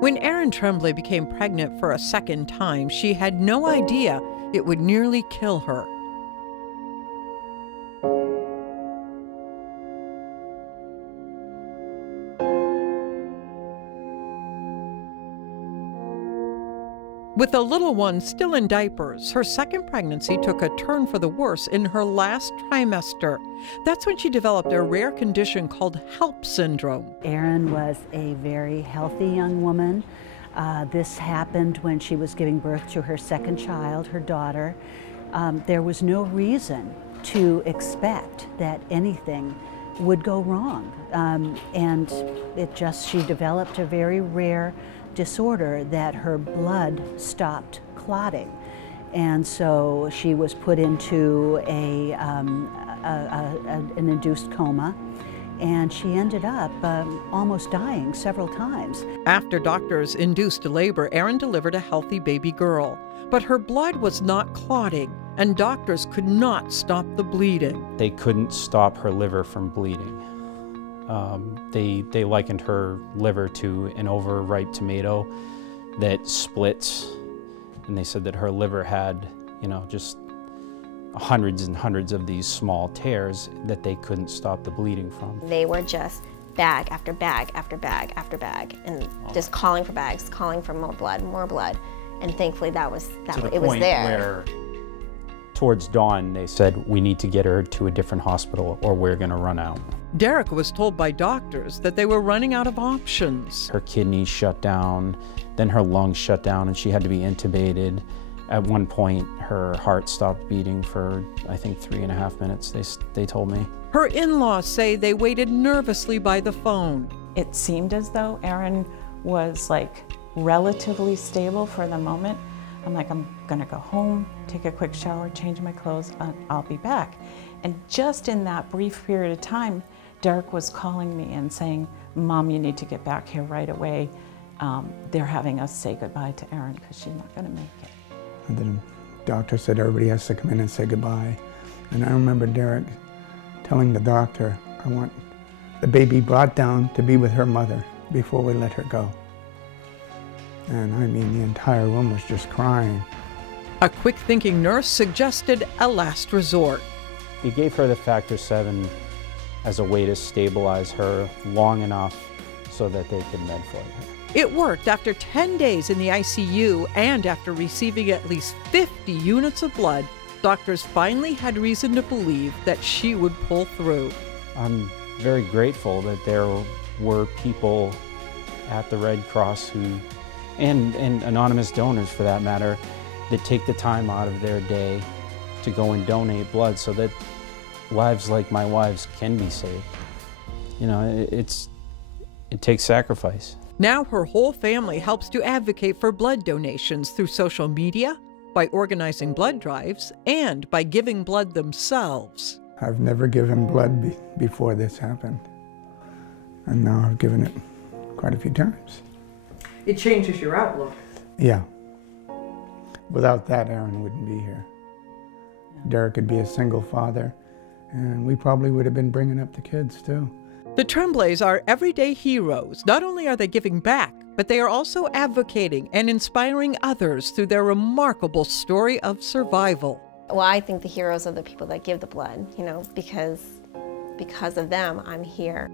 When Erin Tremblay became pregnant for a second time, she had no idea it would nearly kill her. With the little one still in diapers, her second pregnancy took a turn for the worse in her last trimester. That's when she developed a rare condition called HELP syndrome. Erin was a very healthy young woman. This happened when she was giving birth to her second child, her daughter. There was no reason to expect that anything would go wrong. And she developed a very rare disorder that her blood stopped clotting. And so she was put into an induced coma, and she ended up almost dying several times. After doctors induced labor, Erin delivered a healthy baby girl. But her blood was not clotting, and doctors could not stop the bleeding. They couldn't stop her liver from bleeding. They likened her liver to an overripe tomato that splits, and they said that her liver had, just hundreds and hundreds of these small tears that they couldn't stop the bleeding from. They were just bag after bag after bag after bag, and just calling for bags, calling for more blood, and thankfully it was there. To the point where, towards dawn, they said, we need to get her to a different hospital or we're going to run out. Derek was told by doctors that they were running out of options. Her kidneys shut down, then her lungs shut down, and she had to be intubated. At one point, her heart stopped beating for, I think, 3.5 minutes, they told me. Her in-laws say they waited nervously by the phone. It seemed as though Erin was relatively stable for the moment. I'm gonna go home, take a quick shower, change my clothes, I'll be back. And just in that brief period of time, Derek was calling me and saying, Mom, you need to get back here right away. They're having us say goodbye to Erin because she's not gonna make it. And the doctor said everybody has to come in and say goodbye. And I remember Derek telling the doctor, I want the baby brought down to be with her mother before we let her go. And I mean, the entire room was just crying. A quick-thinking nurse suggested a last resort. He gave her the factor 7 as a way to stabilize her long enough so that they could med flight her. It worked after 10 days in the ICU, and after receiving at least 50 units of blood, doctors finally had reason to believe that she would pull through. I'm very grateful that there were people at the Red Cross and anonymous donors for that matter, that take the time out of their day to go and donate blood so that lives like my wife's can be saved. It takes sacrifice. Now her whole family helps to advocate for blood donations through social media, by organizing blood drives, and by giving blood themselves. I've never given blood before this happened, and now I've given it quite a few times. It changes your outlook. Yeah. Without that, Erin wouldn't be here. Derek would be a single father, and we probably would have been bringing up the kids too. The Tremblays are everyday heroes. Not only are they giving back, but they are also advocating and inspiring others through their remarkable story of survival. Well, I think the heroes are the people that give the blood, because of them, I'm here.